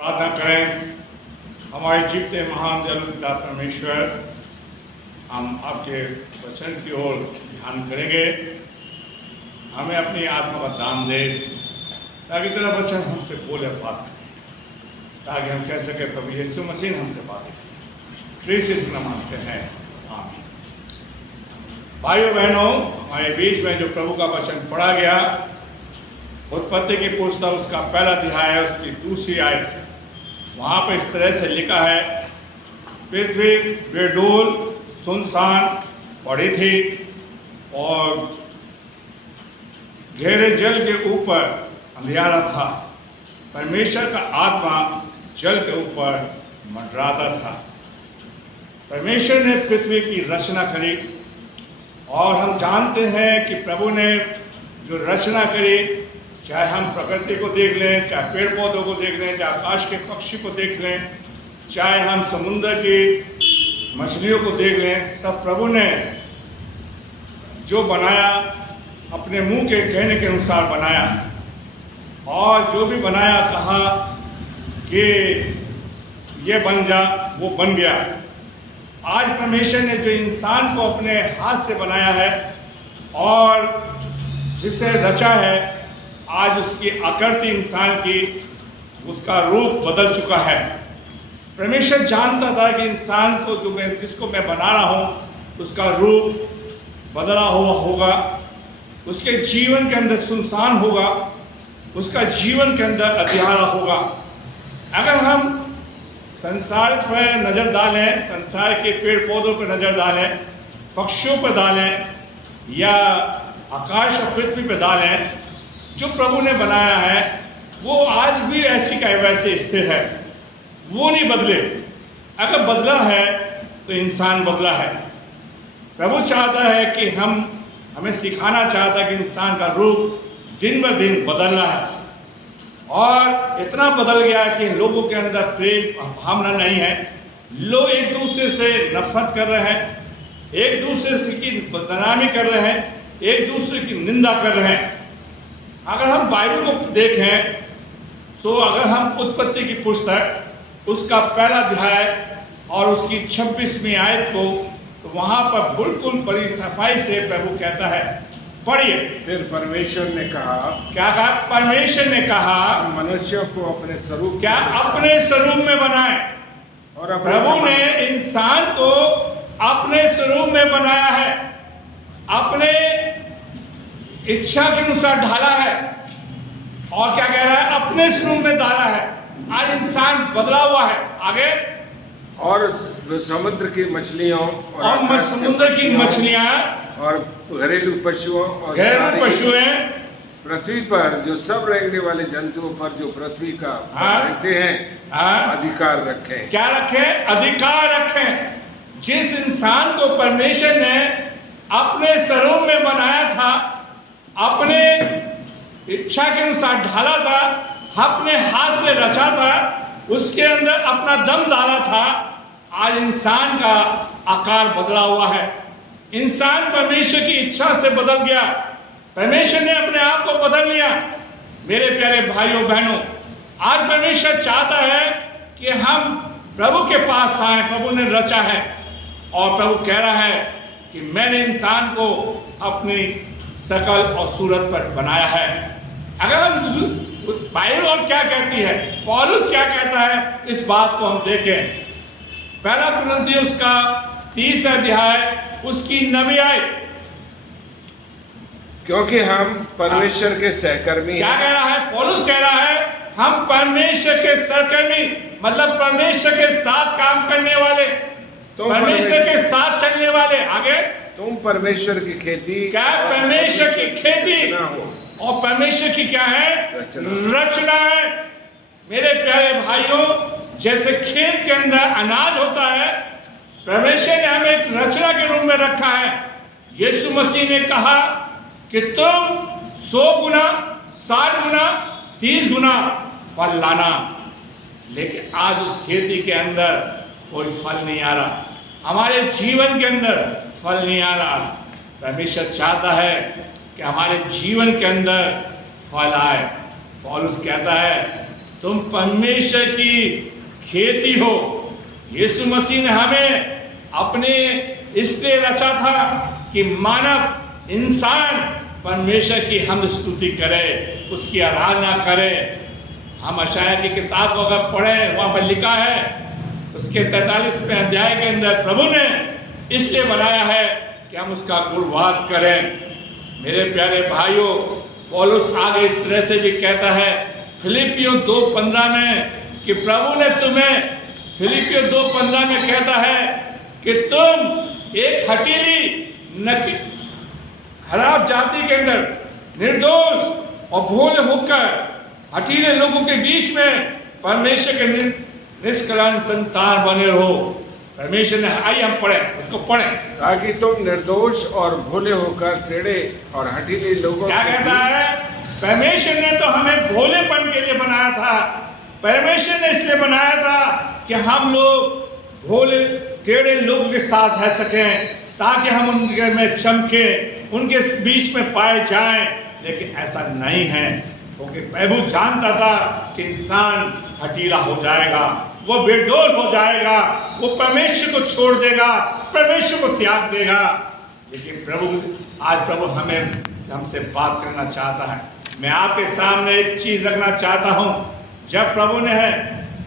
प्रार्थना करें। हमारे जीवते महान दयालु पिता परमेश्वर, हम आपके वचन की ओर ध्यान करेंगे। हमें अपनी आत्मा का दान दे ताकि तेरा वचन हमसे बोले, बात करे, ताकि हम कह सके प्रभु यीशु मसीह ने हमसे बातें की। प्लीज इसमें मानते हैं, आमीन। भाइयों बहनों, हमारे बीच में जो प्रभु का वचन पढ़ा गया, उत्पत्ति की पुस्तक उसका पहला अध्याय है, उसकी दूसरी आयत। वहाँ पर इस तरह से लिखा है, पृथ्वी बेडोल सुनसान पड़ी थी और गहरे जल के ऊपर अंधियारा था। परमेश्वर का आत्मा जल के ऊपर मंडराता था। परमेश्वर ने पृथ्वी की रचना करी और हम जानते हैं कि प्रभु ने जो रचना करी, चाहे हम प्रकृति को देख लें, चाहे पेड़ पौधों को देख लें, चाहे आकाश के पक्षी को देख लें, चाहे हम समुद्र की मछलियों को देख लें, सब प्रभु ने जो बनाया अपने मुंह के कहने के अनुसार बनाया। और जो भी बनाया कहा कि ये बन जा, वो बन गया। आज परमेश्वर ने जो इंसान को अपने हाथ से बनाया है और जिसे रचा है, आज उसकी आकृति इंसान की, उसका रूप बदल चुका है। परमेश्वर जानता था कि इंसान को जिसको मैं बना रहा हूँ, उसका रूप बदला हुआ होगा, उसके जीवन के अंदर सुनसान होगा, उसका जीवन के अंदर अंधियारा होगा। अगर हम संसार पर नजर डालें, संसार के पेड़ पौधों पर नजर डालें, पक्षियों पर डालें या आकाश और पृथ्वी पर डालें, जो प्रभु ने बनाया है वो आज भी ऐसी का वैसे स्थिर है, वो नहीं बदले। अगर बदला है तो इंसान बदला है। प्रभु चाहता है कि हमें सिखाना चाहता है कि इंसान का रूप दिन ब दिन बदल रहा है और इतना बदल गया कि लोगों के अंदर प्रेम भावना नहीं है। लोग एक दूसरे से नफरत कर रहे हैं, एक दूसरे से की बदनामी कर रहे हैं, एक दूसरे की निंदा कर रहे हैं। अगर हम बाइबल को देखें तो अगर हम उत्पत्ति की पुस्तक उसका पहला अध्याय और उसकी 26वीं आयत को, तो वहां पर बिल्कुल बड़ी सफाई से प्रभु कहता है, पढ़िए। फिर परमेश्वर ने कहा, क्या कहा? परमेश्वर ने कहा मनुष्य को अपने स्वरूप, क्या अपने स्वरूप में बनाए। और प्रभु ने इंसान को अपने स्वरूप में बनाया है, अपने इच्छा के अनुसार ढाला है। और क्या कह रहा है? अपने स्वरूप में डाला है। आज इंसान बदला हुआ है। आगे, और समुद्र की मछलियों और समुद्र की मछलियां और घरेलू पशुओं और घरेलू पशु हैं, पृथ्वी पर जो सब रेंगने वाले जंतुओं पर जो पृथ्वी का रहते हैं, अधिकार रखें। क्या रखें? अधिकार रखें। जिस इंसान को परमेश्वर ने अपने स्वरूप में बनाया था, अपने इच्छा के अनुसार ढाला था, अपने हाथ से रचा था, उसके अंदर अपना दम डाला था, आज इंसान का आकार बदला हुआ है। इंसान परमेश्वर की इच्छा से बदल गया। परमेश्वर ने अपने आप को बदल लिया। मेरे प्यारे भाइयों बहनों, आज परमेश्वर चाहता है कि हम प्रभु के पास आए। प्रभु ने रचा है और प्रभु कह रहा है कि मैंने इंसान को अपनी शकल और सूरत पर बनाया है। अगर हम बाइबल और क्या कहती है, पौलुस क्या कहता है, इस बात को हम देखें। पहला कुरिन्थियों उसका 30 अध्याय उसकी 9वीं आयत। क्योंकि हम परमेश्वर के सहकर्मी। क्या कह रहा है? पौलुस कह रहा है हम परमेश्वर के सहकर्मी, मतलब परमेश्वर के साथ काम करने वाले, परमेश्वर के साथ चलने वाले। आगे, तुम परमेश्वर की खेती। क्या? परमेश्वर की खेती हो और परमेश्वर की क्या है? रचना है। मेरे प्यारे भाइयों, जैसे खेत के अंदर अनाज होता है, परमेश्वर ने हमें एक रचना के रूप में रखा है। यीशु मसीह ने कहा कि तुम 100 गुना, 60 गुना, 30 गुना फल लाना। लेकिन आज उस खेती के अंदर कोई फल नहीं आ रहा, हमारे जीवन के अंदर फल नहीं आ रहा। परमेश्वर चाहता है कि हमारे जीवन के अंदर फल आए। पौलुस कहता है तुम परमेश्वर की खेती हो। यीशु मसीह ने हमें अपने इसलिए रचा था कि मानव इंसान परमेश्वर की हम स्तुति करे, उसकी आराधना करे। हम यशायाह की किताब को अगर पढ़ें, वहां पर लिखा है उसके 43वें अध्याय के अंदर प्रभु ने इसलिए बनाया है कि हम उसका गुणवाद करें। मेरे प्यारे भाइयों, पौलुस आगे इस तरह से भी कहता है फिलिपियों 2:15 में कि प्रभु ने तुम्हें, फिलिपियों 2:15 में कहता है कि तुम एक हठीली खराब जाति के अंदर निर्दोष और भोले होकर हठीले लोगों के बीच में परमेश्वर के निष्कलंक संतान बने रहो। परमेश्वर ने, आइए हम पढ़ें, उसको पढ़ें। ताकि तुम निर्दोष और भोले होकर टेढ़े और हठीले लोगों, क्या कहता है? परमेश्वर ने तो हमें भोलेपन के लिए बनाया था। परमेश्वर ने इसलिए बनाया था कि हम लोग भोले टेढ़े लोगों के साथ रह सकें, ताकि हम उनके में चमके, उनके बीच में पाए जाएं। लेकिन ऐसा नहीं है, क्योंकि प्रभु जानता था कि इंसान हठीला हो जाएगा, वो बेडोल हो जाएगा, वो परमेश्वर को छोड़ देगा, परमेश्वर को त्याग देगा। लेकिन आज प्रभु हमसे बात करना चाहता है। मैं आपके सामने एक चीज रखना चाहता हूं।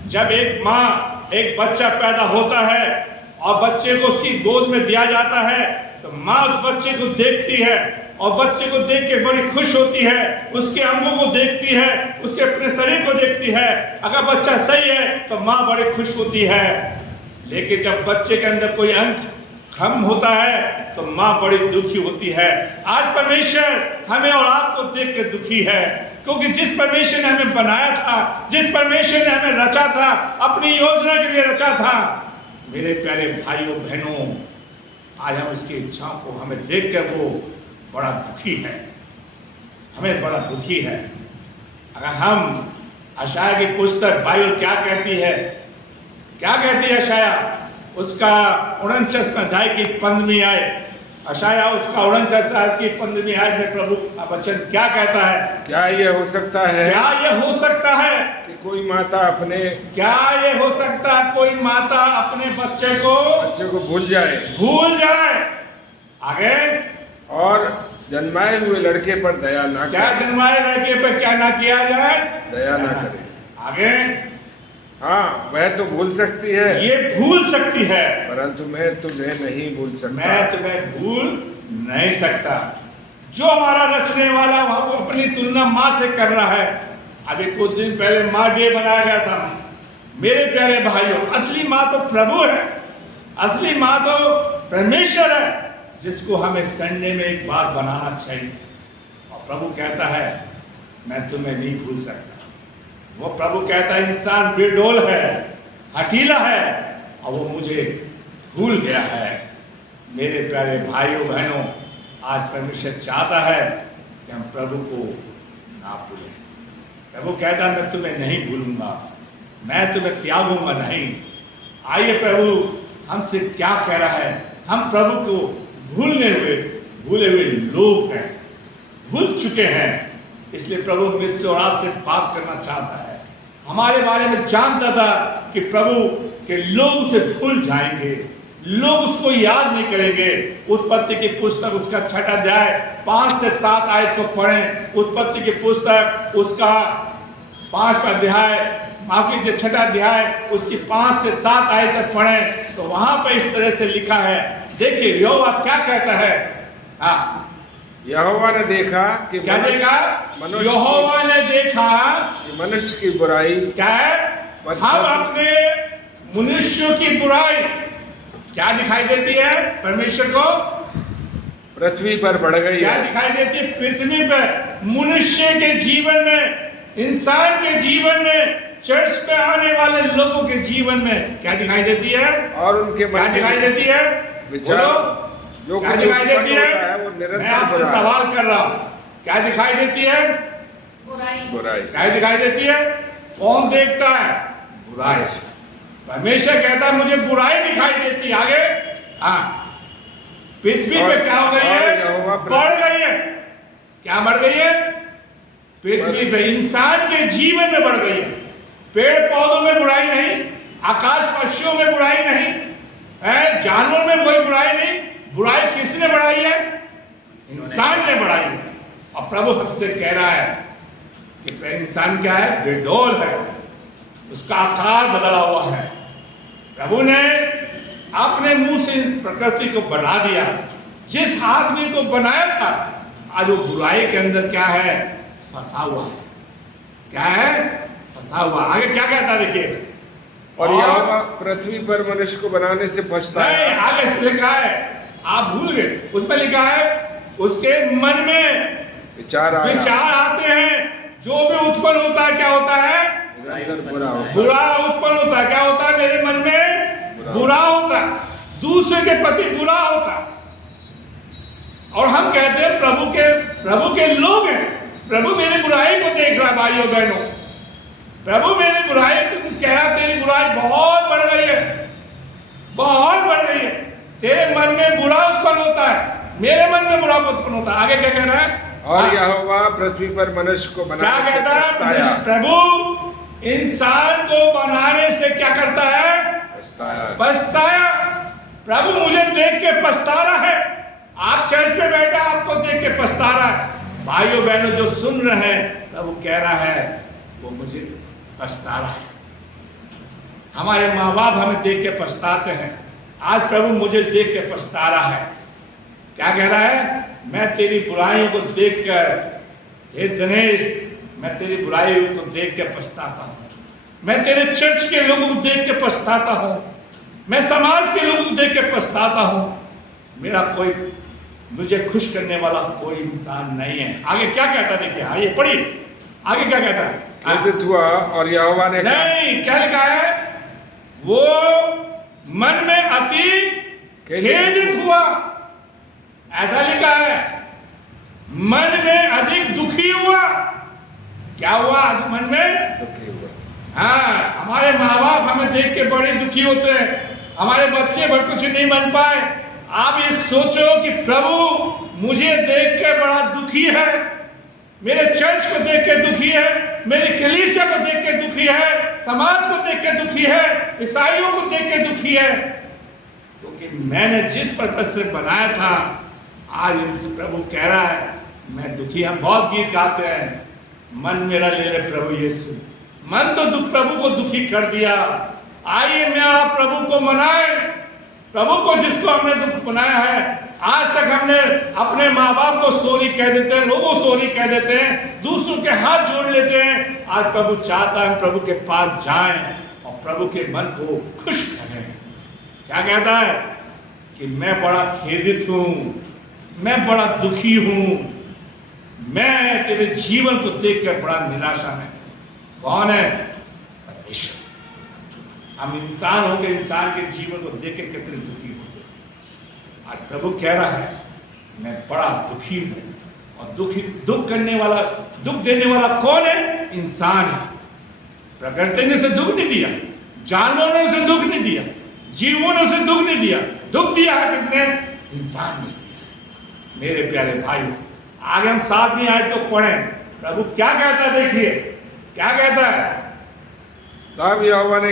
जब एक माँ एक बच्चा पैदा होता है और बच्चे को उसकी गोद में दिया जाता है, तो माँ उस बच्चे को देखती है और बच्चे को देख के बड़ी खुश होती है, उसके अंगों को देखती है, उसके अपने शरीर को देखती है। अगर बच्चा सही है तो माँ बड़ी खुश होती है। लेकिन जब बच्चे के अंदर कोई अंग कम होता है तो माँ बड़ी दुखी होती है। आज परमेश्वर हमें और आपको देख के दुखी है, क्योंकि जिस परमेश्वर ने हमें बनाया था, जिस परमेश्वर ने हमें रचा था, अपनी योजना के लिए रचा था, मेरे प्यारे भाइयों बहनों, आज हम उसकी इच्छाओं को हमें देख कर वो बड़ा दुखी है, हमें बड़ा दुखी है। अगर हम यशायाह की पुस्तक बाइबल क्या कहती है यशायाह उसका 49वें अध्याय की 15वीं आयत, यशायाह उसका 49 आयत की 15वीं आयत में प्रभु का वचन क्या कहता है? क्या ये हो सकता है कि कोई माता अपने बच्चे को भूल जाए। आगे, और जन्माए हुए लड़के पर दया ना क्या जन्माए लड़के पर क्या ना किया जाए? दया ना करे। आगे, हाँ, वह तो भूल सकती है, ये भूल सकती है, परंतु मैं तुम्हें नहीं भूल सकता। मैं तुम्हें भूल नहीं सकता। जो हमारा रचने वाला वो अपनी तुलना माँ से कर रहा है। अभी कुछ दिन पहले माँ डे बनाया गया था। मेरे प्यारे भाइयों, असली माँ तो प्रभु है, असली माँ तो परमेश्वर है, जिसको हमें संडे में एक बार बनाना चाहिए। और प्रभु कहता है मैं तुम्हें नहीं भूल सकता। वो प्रभु कहता है इंसान बेडोल है, हठीला है, और वो मुझे भूल गया है। मेरे प्यारे भाइयों बहनों, आज परमेश्वर चाहता है कि हम प्रभु को ना भूलें। प्रभु कहता है मैं तुम्हें नहीं भूलूंगा, मैं तुम्हें त्यागूंगा नहीं। आइए, प्रभु हमसे क्या कह रहा है? हम प्रभु को भूले हुए लोग हैं, भूल चुके हैं। इसलिए प्रभु मुझसे और आपसे बात करना चाहता है। हमारे बारे में जानता था कि प्रभु के लोग उसे भूल जाएंगे, लोग उसको याद नहीं करेंगे। उत्पत्ति की पुस्तक उसका 6 अध्याय 5 से 7 आयत को पढ़ें। उत्पत्ति की पुस्तक उसका 5वां अध्याय, माफ कीजिए 6 अध्याय, उसकी 5 से 7 आयत तक पढ़ें तो वहां पर इस तरह से लिखा है। देखिए यहोवा क्या कहता है। हाँ, यहोवा ने देखा कि क्या देखा? यहोवा ने देखा कि मनुष्य की बुराई क्या है? हम अपने मनुष्य की बुराई क्या दिखाई देती है परमेश्वर को? पृथ्वी पर बढ़ गई। क्या दिखाई देती है? पृथ्वी पर मनुष्य के जीवन में, इंसान के जीवन में, चर्च पे आने वाले लोगों के जीवन में क्या दिखाई देती है? और उनके क्या दिखाई देती है? बोलो, जो क्या दिखाई देती है? वो निरंतर मैं आपसे सवाल कर रहा हूं, क्या दिखाई देती है? बुराई। क्या दिखाई देती है? कौन देखता है? बुराई। परमेश्वर कहता है मुझे बुराई दिखाई देती है। आगे, हाँ, पृथ्वी पे क्या हो गई है? बढ़ गई है। क्या बढ़ गई है? पृथ्वी पे इंसान के जीवन में बढ़ गई है। पेड़ पौधों में बुराई नहीं, आकाश पक्षियों में बुराई नहीं है, जानवर में कोई बुराई नहीं। बुराई किसने बढ़ाई है? इंसान ने बढ़ाई है। और प्रभु हमसे कह रहा है कि इंसान क्या है? बेडौल है, उसका आकार बदला हुआ है। प्रभु ने अपने मुंह से इस प्रकृति को बना दिया। जिस आदमी को बनाया था आज वो बुराई के अंदर क्या है? फंसा हुआ है। क्या है? फंसा हुआ। आगे क्या कहता है देखिए, और यहोवा पृथ्वी पर मनुष्य को बनाने से पछताया। नहीं, आगे से लिखा है, आप भूल गए, उसमें लिखा है उसके मन में विचार आते हैं, जो भी उत्पन्न होता है क्या होता है? बुरा उत्पन्न होता है। क्या होता है? मेरे मन में बुरा होता है, दूसरे के प्रति बुरा होता है। और हम कहते हैं प्रभु के लोग हैं। प्रभु मेरी बुराई को देख रहा है। भाइयों बहनों, प्रभु मेरी बुराई को कह रहा, तेरी बुराई बहुत बढ़ गई है, बहुत बढ़ गई है। तेरे मन में बुरा उत्पन्न होता है, मेरे मन में बुरा उत्पन्न होता है। आगे क्या कह रहा है? और यहोवा पृथ्वी पर मनुष्य को बनाने क्या कहता है? प्रभु इंसान को बनाने से क्या करता है? पछताया। प्रभु मुझे देख के पछता रहा है। आप चर्च में बैठे, आपको देख के पछता रहा है। भाइयों बहनों जो सुन रहे हैं, प्रभु कह रहा है वो मुझे पछता रहा है। हमारे माँ बाप हमें देख के पछताते हैं। आज प्रभु मुझे देख के पछता रहा है। क्या कह रहा है? मैं तेरी बुराइयों को देखकर, हे दिनेश, मैं तेरी बुराइयों को देख के पछताता हूँ। मैं तेरे चर्च के लोगों को देख के पछताता हूँ। मैं समाज के लोगों को देख के पछताता हूँ। मेरा कोई, मुझे खुश करने वाला कोई इंसान नहीं है। आगे क्या कहता देखिए, आइए पढ़िए, आगे क्या कहता है? खेदित हुआ और यहोवा ने नहीं, क्या लिखा है? वो मन में अति खेदित हुआ, ऐसा लिखा है। मन में अधिक दुखी हुआ। क्या हुआ? मन में दुखी हुआ। हाँ, हमारे माँ बाप हमें देख के बड़े दुखी होते हैं। हमारे बच्चे बड़ कुछ नहीं बन पाए। आप ये सोचो कि प्रभु मुझे देख के बड़ा दुखी है, मेरे चर्च को देख के दुखी है, मेरी कलीसिया को देख के दुखी है, समाज को देख के दुखी है, ईसाइयों को देख के दुखी है, क्योंकि मैंने जिस पर्पस से बनाया था, आज इनसे प्रभु कह रहा है मैं दुखी। हम बहुत गीत गाते हैं, मन मेरा ले ले प्रभु यीशु। मन तो प्रभु को दुखी कर दिया। आइए मेरा प्रभु को मनाए, प्रभु को जिसको हमने दुख बनाया है। आज तक हमने अपने माँ बाप को सॉरी कह देते हैं, लोगों सॉरी कह देते हैं, दूसरों के हाथ जोड़ लेते हैं। आज प्रभु चाहता है प्रभु के पास जाएं और प्रभु के मन को खुश करें। क्या कहता है कि मैं बड़ा खेदित हूं, मैं बड़ा दुखी हूं, मैं तेरे जीवन को देखकर बड़ा निराशा में। कौन है? परमेश्वर। हम इंसान हो गए, इंसान के जीवन को देख के कितने दुखी होते। आज प्रभु कह रहा है मैं बड़ा दुखी हूं। और दुख करने वाला, दुख देने वाला कौन है? इंसान है। प्रकृति ने उसे दुख नहीं दिया, जानवरों ने उसे दुख नहीं दिया, जीवों ने उसे दुख नहीं दिया। दुख दिया है किसने? इंसान ने दिया। मेरे प्यारे भाइयों, आगे हम 7वीं आयत को पढ़ें। प्रभु क्या कहता है देखिए, क्या कहता है? तब यहोवा ने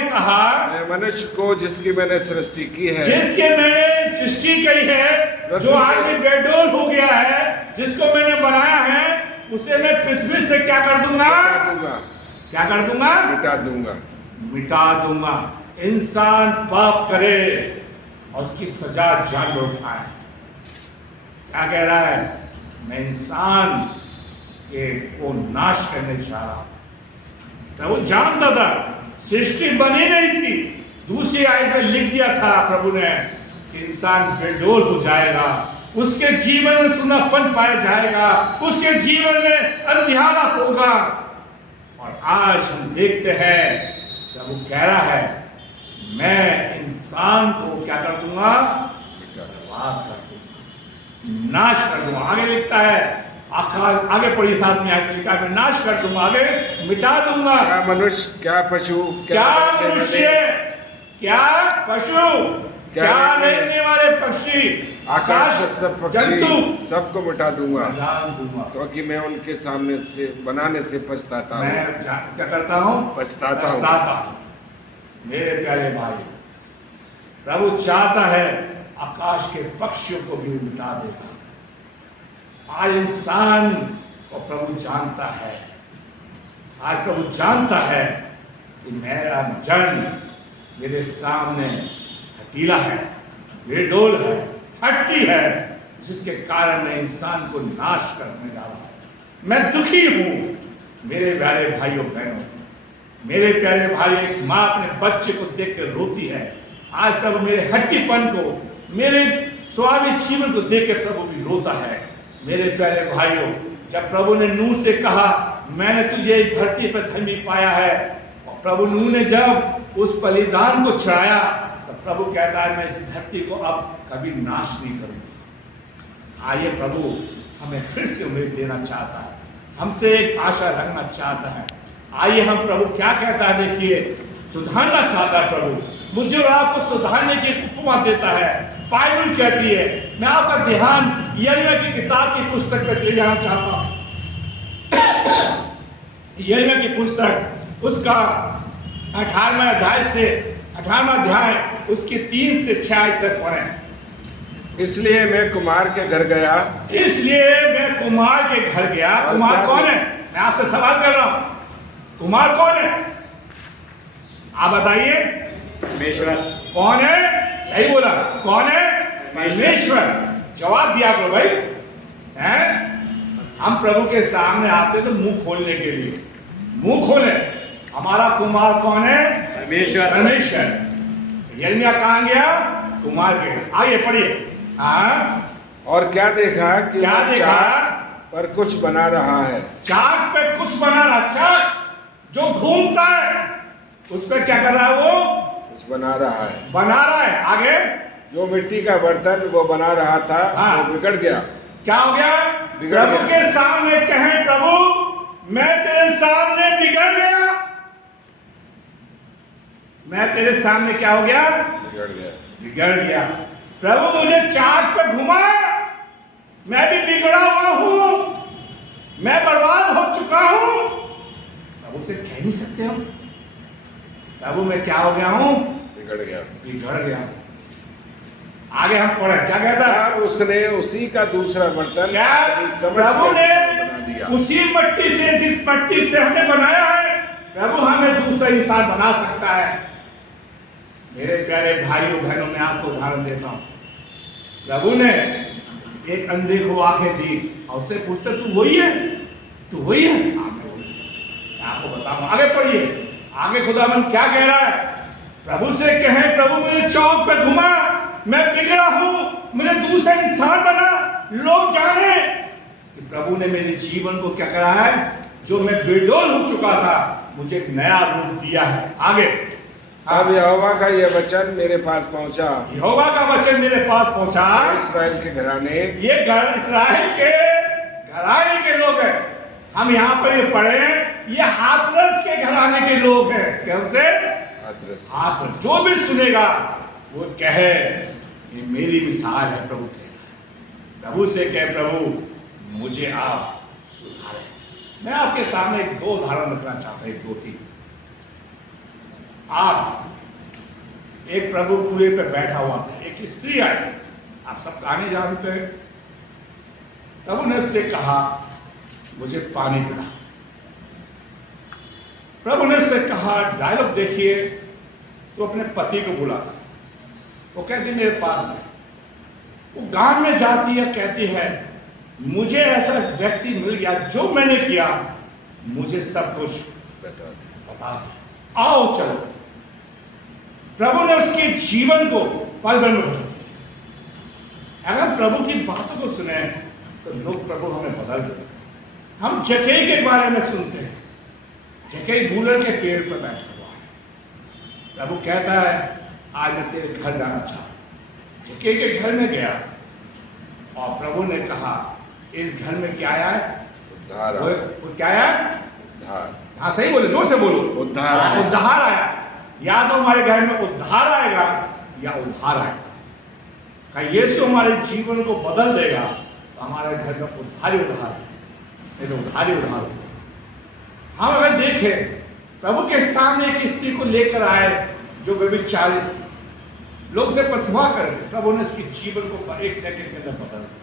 कहा, मैं मनुष्य को जिसकी मैंने सृष्टि की है, जिसके मैंने सृष्टि की है, जो आदमी बेडौल हो गया है, जिसको मैंने बनाया है, उसे मैं पृथ्वी से क्या कर दूंगा? क्या कर दूंगा? मिटा दूंगा। इंसान पाप करे और उसकी सजा जानवर उठाए। क्या कह रहा है? मैं इंसान को नाश करने जा रहा हूं। तो वो जानता था सृष्टि बनी नहीं थी। दूसरी आयत में लिख दिया था प्रभु ने कि इंसान बेडौल हो जाएगा, उसके जीवन में सुनापन पाया जाएगा, उसके जीवन में अंधियारा होगा। और आज हम देखते हैं प्रभु कह रहा है मैं इंसान को क्या कर दूंगा? बर्बाद कर दूंगा, नाश कर दूंगा। आगे लिखता है, आगे पढ़ी 7वीं आयत में लिखा है मैं नाश कर दूंगा, आगे मिटा दूंगा। क्या मनुष्य, क्या पशु, क्या मनुष्य, क्या पशु, क्या रेंगने वाले पक्षी, आकाश के सब जंतु पक्षी सबको मिटा दूंगा, जान दूंगा, क्योंकि मैं उनके सामने से बनाने से पछताता हूँ। मैं क्या करता हूँ? पछताता हूँ। मेरे प्यारे भाई, प्रभु चाहता है आकाश के पक्षियों को भी मिटा देगा। आज इंसान को प्रभु जानता है, आज प्रभु जानता है कि मेरा जन मेरे सामने हटीला है, बेडोल है, हट्टी है, जिसके कारण मैं इंसान को नाश करने जा रहा हूं। मैं दुखी हूं। मेरे प्यारे भाइयों बहनों, मेरे प्यारे भाई, एक माँ अपने बच्चे को देख कर रोती है। आज प्रभु मेरे हट्टीपन को, मेरे स्वाभाविक जीवन को देख कर प्रभु भी रोता है। मेरे प्यारे भाइयों, जब प्रभु ने नूह से कहा मैंने तुझे इस धरती पर धर्मी पाया है, और प्रभु नूह ने जब उस बलिदान को चढ़ाया, तो प्रभु कहता है मैं इस धरती को अब कभी नाश नहीं करूंगा। आइए, प्रभु हमें फिर से उम्मीद देना चाहता है, हमसे एक आशा रखना चाहता है। आइए हम, प्रभु क्या कहता है देखिए, सुधारना चाहता है प्रभु, मुझे और आपको सुधारने की उपमा देता है। बाइबल कहती है, मैं आपका ध्यान यिर्मयाह की किताब की पुस्तक पर ले जाना चाहता हूं। यिर्मयाह की पुस्तक उसका 18वां अध्याय से 18वां अध्याय उसके 3 से 6 आयत तक पढ़ें। इसलिए मैं कुमार के घर गया, इसलिए मैं कुमार के घर गया। कुमार कौन है? मैं आपसे सवाल कर रहा हूं, कुमार कौन है? आप बताइए। परमेश्वर। कौन है? सही बोला, कौन है? परमेश्वर। जवाब दिया करो भाई। हैं? हम प्रभु के सामने आते तो मुंह खोलने के लिए, मुंह खोले। हमारा कुमार कौन है? परमेश्वर। परमेश्वर। यिर्मयाह कहां गया? कुमार के। आइए पढ़िए। हाँ, और क्या देखा कि क्या देखा? चाक पर कुछ बना रहा है। चाक पे कुछ बना रहा, चाक जो घूमता है उस पे क्या कर रहा है? वो कुछ बना रहा है, बना रहा है। आगे? जो मिट्टी का बर्तन वो बना रहा था, हाँ। वो बिगड़ गया। क्या हो गया? बिगड़ प्रभु गया। के सामने कहें, प्रभु मैं तेरे सामने बिगड़ गया। मैं तेरे सामने क्या हो गया? बिगड़ गया। बिगड़ गया। प्रभु मुझे चाक पे घुमा, मैं भी बिगड़ा हुआ हूं, मैं बर्बाद हो चुका हूं। प्रभु से कह नहीं सकते हम, प्रभु मैं क्या हो गया हूं? बिगड़ गया। बिगड़ गया। आगे हम पढ़े, क्या कहता है? और उसने उसी का दूसरा बर्तन क्या? समझ प्रभु के ने बना दिया। उसी मिट्टी से, जिस मिट्टी से हमें बनाया है, प्रभु हमें दूसरा इंसान बना सकता है। मेरे प्यारे भाइयों बहनों, मैं आपको उदाहरण देता हूं। प्रभु ने एक अंधे को आंखें दी और उससे पूछते तू वही है? तू वही है? मैं आपको बताऊं, आगे पढ़िए। आगे खुदावंद क्या कह रहा है? प्रभु से कहें, प्रभु मुझे चौक पे घुमा, मैं बिगड़ा हूं, मुझे दूसरा इंसान बना, लोग जाने कि प्रभु ने मेरे जीवन को क्या करा है, जो मैं बेडोल हो चुका था, मुझे एक नया रूप दिया है। आगे? अब यहोवा का यह वचन मेरे पास पहुंचा। यहोवा का वचन मेरे पास पहुंचा। इस्राएल के घराने, ये इस्राएल के घराने के लोग हैं। हम यहाँ पर ये पढ़े, ये हाथरस के घराने के लोग हैं। कैसे? हाथरस। जो भी सुनेगा वो कहे ये मेरी मिसाल है। प्रभु कहे, प्रभु से कहे, प्रभु मुझे आप सुधारें। मैं आपके सामने एक 2 उदाहरण रखना चाहता हूं, 2-3। आप एक प्रभु कुएं पे बैठा हुआ था, एक स्त्री आई, आप सब कहानी जानते हैं। प्रभु ने उससे कहा मुझे पानी पिला। प्रभु ने उससे कहा, डायलॉग देखिए, तो अपने पति को बुला। वो कहती मेरे पास नहीं। वो गांव में जाती है, कहती है मुझे ऐसा व्यक्ति मिल गया, जो मैंने किया मुझे सब कुछ बता दिया, आओ चलो। प्रभु ने उसके जीवन को पल भर में बदल दिया। अगर प्रभु की बातों को सुने तो लोग प्रभु हमें बदल दें। हम जक्कई के बारे में सुनते हैं, जक्कई गूलर के पेड़ पर बैठा हुआ है। प्रभु कहता है आज मैं तेरे घर जाना चाहता हूं। जक्कई के घर में गया और प्रभु ने कहा इस घर में क्या आया है? उद्धार। वो क्या आया? उद्धार। हाँ सही बोले, जोर से बोलो। उद्धार। उद्धार आया। या तो हमारे घर में उद्धार आएगा या उद्धार आएगा। कि यीशु हमारे जीवन को बदल देगा तो हमारे घर का उधारी उधार है, नहीं तो उधारी उधार होगा। हम अगर देखें प्रभु के सामने एक स्त्री को लेकर आए जो व्यभिचारी लोग से पथवा कर दे, प्रभु ने उसके जीवन को एक सेकंड के अंदर बदल दिया।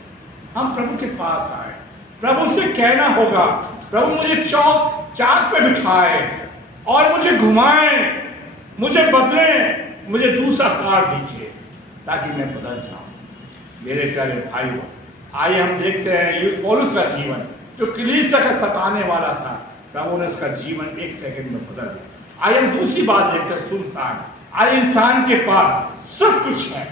हम प्रभु के पास आए, प्रभु से कहना होगा प्रभु मुझे चाक पे बिठाए और मुझे घुमाए, मुझे बदले, मुझे दूसरा कार दीजिए ताकि मैं बदल जाऊं। मेरे प्यारे भाइयों, आइए हम देखते हैं ये पौलुस का जीवन जो कलीसिया का सताने वाला था, प्रभु ने उसका जीवन एक सेकंड में बदल दिया। आइए हम दूसरी बात देखते हैं, सुनसान। आइए इंसान के पास सब कुछ है,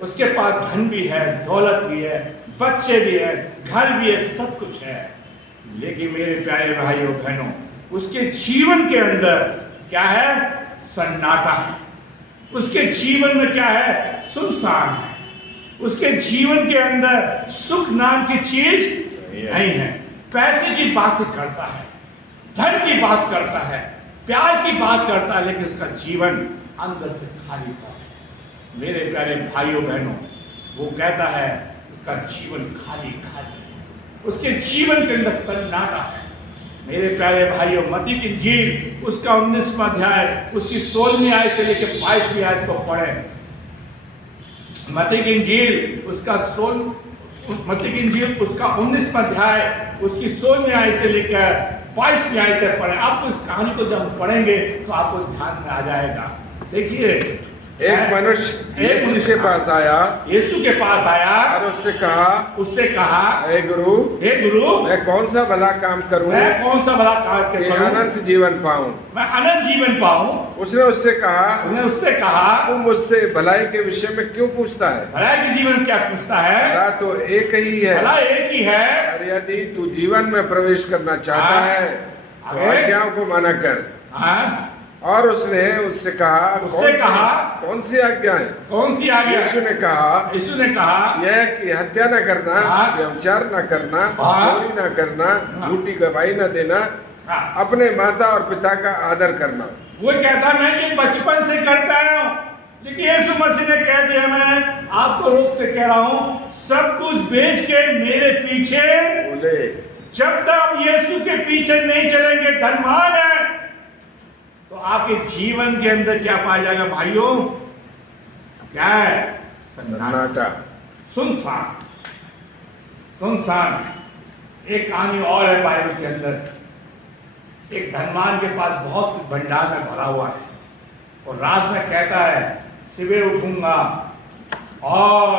उसके पास धन भी है, दौलत भी है, बच्चे भी है, घर भी है, सब कुछ है, लेकिन मेरे प्यारे भाइयों बहनों उसके जीवन के अंदर क्या है? सन्नाटा है। उसके जीवन में क्या है? सुनसान है। उसके जीवन के अंदर सुख नाम की चीज नहीं है। पैसे की बात करता है, धन की बात करता है, प्यार की बात करता है, लेकिन उसका जीवन अंदर से खाली है। मेरे प्यारे भाइयों बहनों, वो कहता है उसका जीवन खाली खाली है, उसके जीवन के अंदर सन्नाटा है। मेरे प्यारे भाइयों, मत्ती की इंजील उसका 19वां अध्याय उसकी 16वीं आयत से लेकर 22वीं आयत को पढ़े। मत्ती की इंजील उसका 19वां अध्याय उसकी 16वीं आयत से लेकर 22वीं आयत तक पढ़े। आपको इस कहानी को जब हम पढ़ेंगे तो आपको ध्यान में आ जाएगा। देखिए, एक मनुष्य यीशु के पास आया, यीशु के पास आया और उससे कहा, हे गुरु, मैं कौन सा भला काम करूं, मैं कौन सा भला काम कि करूं अनंत जीवन पाऊं। मैं अनंत जीवन पाऊं। उसने उससे कहा, तू मुझसे भलाई के विषय में क्यों पूछता है? भलाई के जीवन क्या पूछता है? भला तो एक ही है, भला एक ही है। और यदि तू जीवन में प्रवेश करना चाहता है तो आज्ञाओं को माना कर। और उसने उससे कहा, कौन सी आज्ञा है? कौन सी आज्ञा? यीशु ने कहा, यह कि हत्या न करना, व्यभिचार न करना, चोरी न करना, झूठी गवाही न देना, अपने माता और पिता का आदर करना। वो कहता मैं ये बचपन से करता हूँ, लेकिन यीशु मसीह ने कह दिया मैं आपको रोक के कह रहा हूँ, सब कुछ बेच के मेरे पीछे बोले। जब तक यीशु के पीछे नहीं चलेंगे, धनवान है, तो आपके जीवन के अंदर क्या पाया जाएगा भाइयों? क्या है? सन्नाटा, सुनसान। एक कहानी और है बाइबल के अंदर। एक धनवान के पास बहुत भंडार में भरा हुआ है और रात में कहता है सवेरे उठूंगा और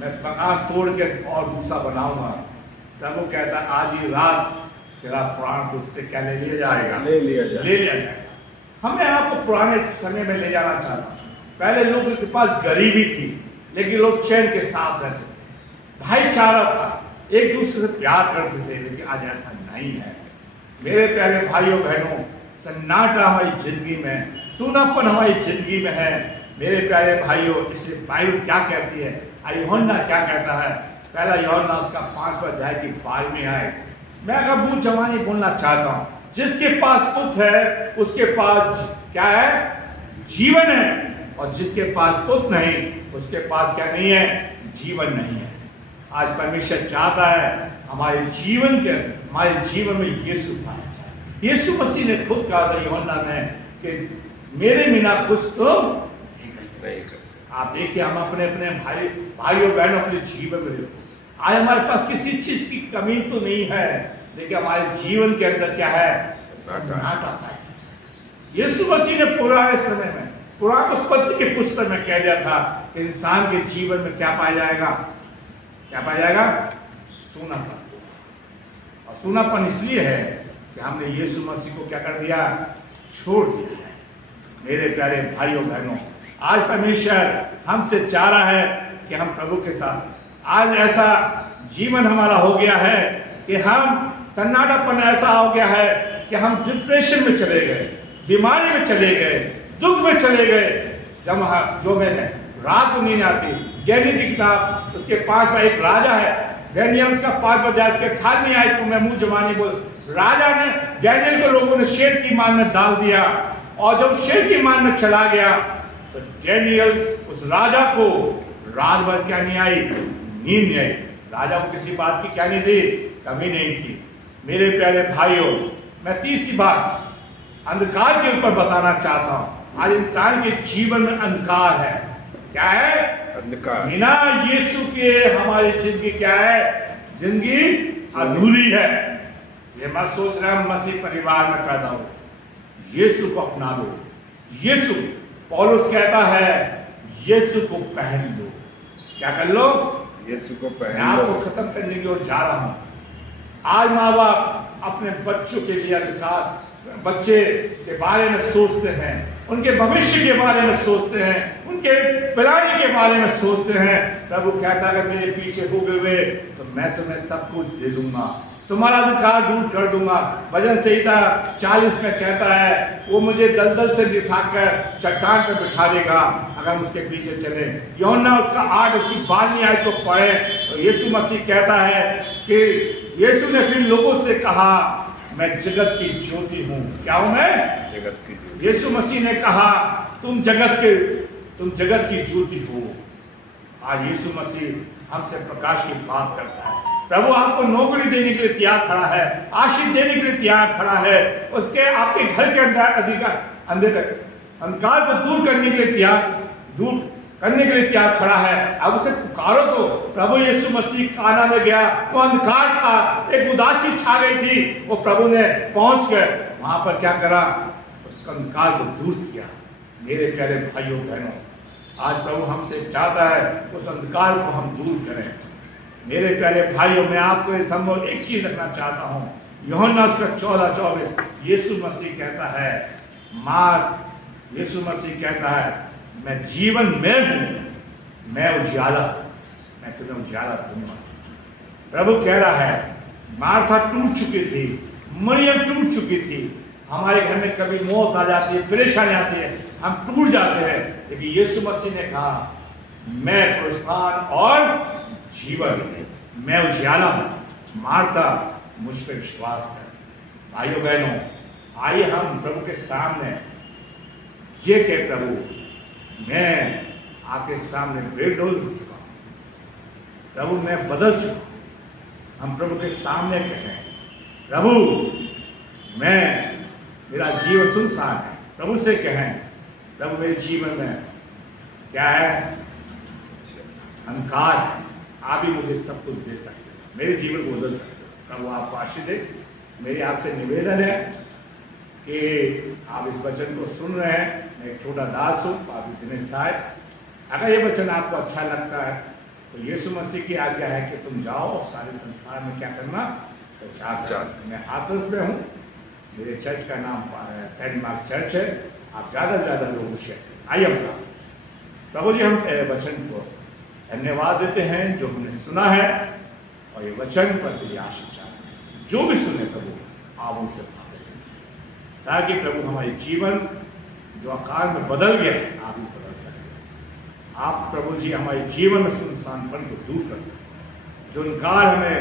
मैं मकान तोड़ के और दूसरा बनाऊंगा। प्रभु कहता आज ही रात तेरा प्राण तुझसे क्या ले लिया जाएगा। हमें आपको पुराने समय में ले जाना चाहता हूं। पहले लोगों के पास गरीबी थी, लेकिन लोग चैन के साथ रहते थे, भाईचारा था, एक दूसरे से प्यार करते थे, लेकिन आज ऐसा नहीं है। मेरे प्यारे भाइयों बहनों, सन्नाटा हमारी जिंदगी में, सूनापन हमारी जिंदगी में है। मेरे प्यारे भाइयों, इसलिए बाइबल क्या कहती है, यूहन्ना क्या कहता है? पहला यूहन्ना उसका 5वां अध्याय की 12वीं आयत। मैं अगर बूढ़ जवानी बोलना चाहता हूं, जिसके पास पुत्र है उसके पास क्या है? जीवन है, और जिसके पास पुत्र नहीं उसके पास क्या नहीं है? जीवन नहीं है। आज परमेश्वर चाहता है हमारे जीवन में यीशु पाया जाए। यीशु मसीह ने खुद कहा था यूहन्ना में कि मेरे बिना कुछ तो नहीं कर सकते। आप देखिए, हम अपने अपने भाइयों बहनों अपने जीवन में देखो, आज हमारे पास किसी चीज की कमी तो नहीं है, लेकिन हमारे जीवन के अंदर क्या है? सन्नाटा है। यीशु मसीह ने पुराने समय में, पुराण उत्पत्ति के पुस्तक में कह दिया था कि इंसान के जीवन में क्या पाया जाएगा? क्या पाया जाएगा? सूनापन। और सूनापन इसलिए है कि हमने यीशु मसीह को क्या कर दिया? छोड़ दिया है। मेरे प्यारे भाइयों बहनों, आज परमेश्वर हमसे चाह रहा है कि हम प्रभु के साथ, आज ऐसा जीवन हमारा हो गया है कि हम सन्नाटापन ऐसा हो गया है कि हम डिप्रेशन में चले गए, बीमारी में चले गए, दुख में चले गए। जब जो में है रात को नींद आती। डैनियल की किताब उसके 5वां एक राजा है, डैनियल उसका 5वां अध्याय उसके 18वीं आयत को मैं मुंह जबानी बोल, राजा ने डैनियल को लोगों ने शेर की मान में डाल दिया, और जब शेर की मान में चला गया तो डैनियल उस राजा को रात भर क्या नहीं आई, नींद नहीं आई। राजा को किसी बात की क्या नहीं थी, कमी नहीं थी। मेरे प्यारे भाइयों, मैं तीसरी बात अंधकार के ऊपर बताना चाहता हूं। आज इंसान के जीवन में अंधकार है। क्या है? अंधकार। बिना यीशु के हमारी जिंदगी क्या है? जिंदगी अधूरी है। ये मत सोच रहे हम मसीह परिवार में पैदा हो, यीशु को अपना लो। यीशु, पौलुस कहता है यीशु को पहन लो। क्या कर लो? यीशु को मैं पहन आपको लो। खत्म करने की ओर जा रहा हूं। आज माँ बाप अपने बच्चों के लिए अधिकार, बच्चे के बारे में सोचते हैं, उनके भविष्य के बारे में सोचते हैं, उनके प्लान के बारे में सोचते हैं। प्रभु कहता है अगर मेरे पीछे हो गए तो मैं तुम्हें सब कुछ दे दूंगा, तुम्हारा अधिकार दूर कर दूंगा। भजन संहिता 40 में कहता है वो मुझे दलदल से बिठाकर चट्टान पर बिठा देगा अगर उसके पीछे चले। यूहन्ना उसका 8 उसकी 12वीं आयत को पढ़े तो यीशु मसीह कहता है कि यीशु ने फिर लोगों से कहा मैं जगत की ज्योति हूं। क्या हूं मैं? जगत की ज्योति। यीशु मसीह ने कहा तुम जगत की ज्योति हो। आज यीशु मसीह हमसे प्रकाश की बात करता है। प्रभु आपको नौकरी देने के लिए तैयार खड़ा है, आशीष देने के लिए तैयार खड़ा है, उसके आपके घर के अंदर अंधकार को दूर करने के लिए तैयार खड़ा है। अब उसे पुकारो तो। प्रभु यीशु मसीह काना में गया, वो अंधकार था, एक उदासी छा गई थी। वो प्रभु ने पहुंचकर वहां पर क्या करा? उस अंधकार को दूर किया। मेरे प्यारे भाइयों बहनों, आज प्रभु हमसे चाहता है उस अंधकार को हम दूर करें। मेरे प्यारे भाइयों, मैं आपको इस संभव एक चीज रखना चाहता हूं। यूहन्ना उसका 14:24 यीशु मसीह कहता है, यीशु मसीह कहता है मैं जीवन में हूं, मैं उजियाला, मैं तुम्हें उजियाला दूंगा। प्रभु कह रहा है मार्था टूट चुकी थी, मरियम टूट चुकी थी। हमारे घर में कभी मौत आ जाती है, परेशानी आती है, हम टूट जाते हैं, लेकिन यीशु मसीह ने कहा मैं पुरस्कार और जीवन, मैं उजियाला हूं। मार्था मुझ पर विश्वास कर। भाइयों बहनों, आइए हम प्रभु के सामने ये कह प्रभु मैं आपके सामने बेडोल हो चुका हूं, प्रभु मैं बदल चुका हूं। हम प्रभु के सामने कहें प्रभु मेरा जीवन सुनसान है। प्रभु से कहें प्रभु मेरे जीवन में क्या है? अंधकार है, आप ही मुझे सब कुछ दे सकते हो, मेरे जीवन को बदल सकते हो। प्रभु आपको आशीष दे। मेरी आपसे निवेदन है कि आप इस वचन को सुन रहे हैं, मैं एक छोटा दास हूँ, आप इतने साहब, अगर ये वचन आपको अच्छा लगता है तो यीशु मसीह की आज्ञा है कि तुम जाओ और सारे संसार में क्या करना? प्रचार करो। मैं हाथरस में हूँ, मेरे चर्च का नाम सेंट मार्क चर्च है। आप ज़्यादा से ज़्यादा लोगों से आइए हम प्रभु जी, हम तेरे वचन को धन्यवाद देते हैं जो हमने सुना है, और ये वचन पर तेरी आशीष चाहते हैं। जो भी सुने प्रभु आप उनसे ताकि प्रभु हमारे जीवन जो आकार में बदल गया है आप ही बदल सकें। आप प्रभु जी हमारे जीवन में सुनसानपन को दूर कर सकें, जो अंधकार हमें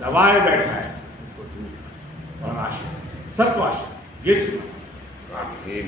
दबाए बैठा है उसको दूर कर, और आशीष सबको आशीष यीशु।